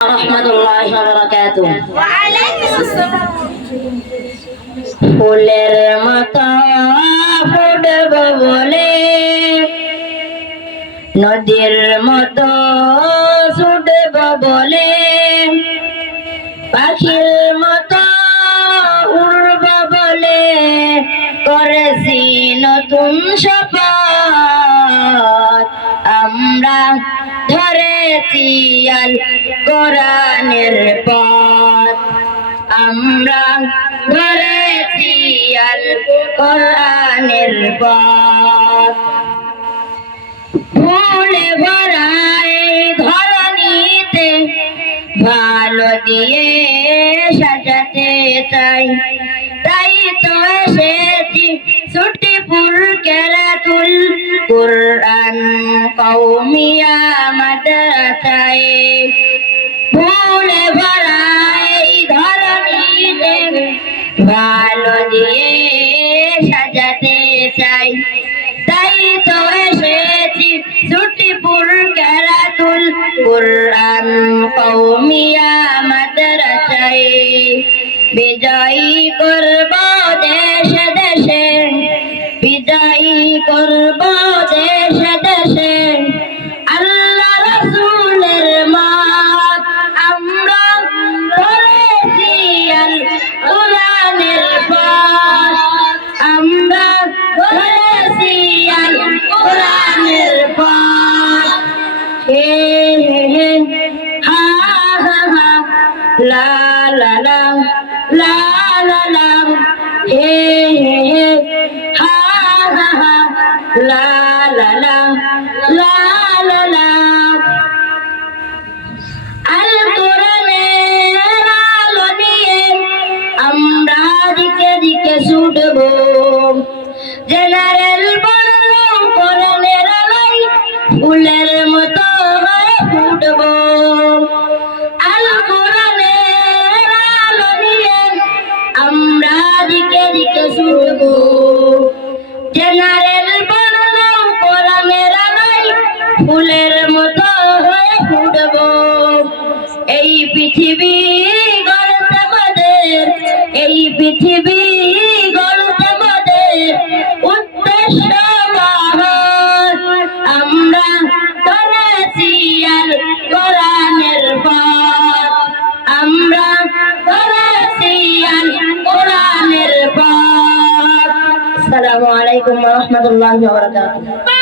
রহমতুল্লাহি ওয়া বারাকাতুহু। ফুলের মতো ফুটব বলে, নদীর মতো ছুটব বলে, পাখির মতো উড়ব বলে, করেছি নতুন শপথ। আমরা ধরেছি আল কোরআনের পথ, আমরা ধরেছি আল কোরআনের পথ। ফুলে ভরা এই ধরণীতে ভালো দিয়ে সাজাতে চাই, তাই তো এসেছি ছুটিপুর কেরাতুল কুরআন কওমিয়া মাদ্রাসায়। ফুলে ভরা এই ধরণীতে ভালো দিয়ে সাজাতে চাই, তাই তো এসেছি ছুটিপুর কেরাতুল কুরআন কওমিয়া মাদ্রাসায়। বিজয়ী করব দেশে দেশে, বিজয়ী করব দেশে দেশে, আল্লাহ রাসূলের মত আমরা ধরেছি আল কোরআনের পথ, আমরা ধরেছি আল কোরআনের পথ। হে হে হে হা হা হা লা লা লা লা লা লা, হে হে হে হা হা হা লা লা লা লা লা লা। আল কোরআনের আলো নিয়ে আমরা দিকে দিকে ছুটব, জেনারেল বললো কোরআনের আলোয় ফুলের মতো হয়ে ফুটব। আল কোরআনের আলো নিয়ে আমরা দিকে দিকে ছুটব, জেনারেল বললো কোরআনের আলোয় ফুলের মতো হয়ে ফুটব। এই পৃথিবী গড়তে মোদের, এই পৃথিবী গড়তে মোদের উদ্দেশ্য মহৎ। আমরা ধরেছি আল কোরআনের পথ, আমরা ধরেছি আল কোরআনের পথ। আসসালামু আলাইকুম ওয়া রাহমাতুল্লাহি ওয়া বারাকাতুহু।